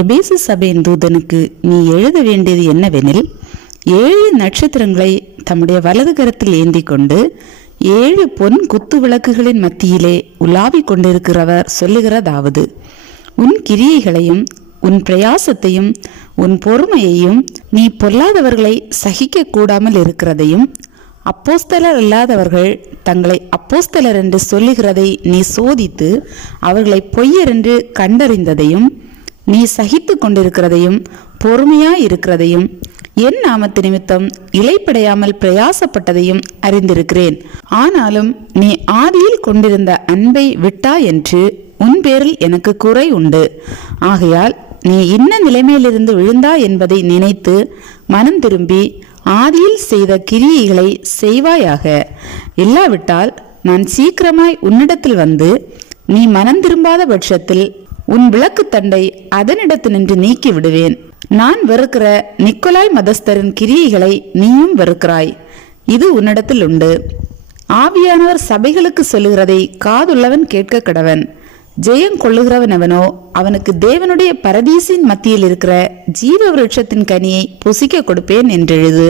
எபேசு சபையின் தூதனுக்கு நீ எழுத வேண்டியது என்னவெனில், 7 நட்சத்திரங்களை தம்முடைய வலது கரத்தில் ஏந்தி கொண்டு 7 பொன் குத்து விளக்குகளின் மத்தியிலே உலாவிக் கொண்டிருக்கிறவர் சொல்லுகிறதாவது: உன் கிரியைகளையும் உன் பிரயாசத்தையும் உன் பொறுமையையும் நீ பொல்லாதவர்களை சகிக்க கூடாமல் இருக்கிறதையும் அப்போஸ்தலர் அல்லாதவர்கள் தங்களை அப்போஸ்தலர் என்று சொல்லுகிறதை நீ சோதித்து அவர்களை பொய்யர் என்று கண்டறிந்ததையும் நீ சகித்து கொண்டிருக்கிறதையும் பொறுமையாயிருக்கிறதையும் என் நாமத்து நிமித்தம் இளைப்படையாமல் பிரயாசப்பட்டதையும் அறிந்திருக்கிறேன். ஆனாலும் நீ ஆதியில் கொண்டிருந்த அன்பை விட்டா என்று உன் பேரில் எனக்கு குறை உண்டு. ஆகையால் நீ இன்ன நிலைமையிலிருந்து விழுந்தா என்பதை நினைத்து மனம் திரும்பி ஆதியில் செய்த கிரியைகளை செய்வாயாக. இல்லாவிட்டால் நான் சீக்கிரமாய் உன்னிடத்தில் வந்து நீ மனம் திரும்பாத பட்சத்தில் உன் விளக்கு தண்டை அதனிடத்தினின்று நீக்கி விடுவேன். நான் வெறுக்கிற நிக்கோலாய் மதஸ்தரின் கிரியைகளை நீயும் வெறுக்கிறாய். இது உன்னிடத்தில் உண்டு. ஆவியானவர் சபைகளுக்கு சொல்லுகிறதை காதுள்ளவன் கேட்க கடவன். ஜெயம் கொள்ளுகிறவன் அவனோ அவனுக்கு தேவனுடைய பரதீசின் மத்தியில் இருக்கிற ஜீவ விருட்சத்தின் கனியை புசிக்க கொடுப்பேன் என்றெழுது.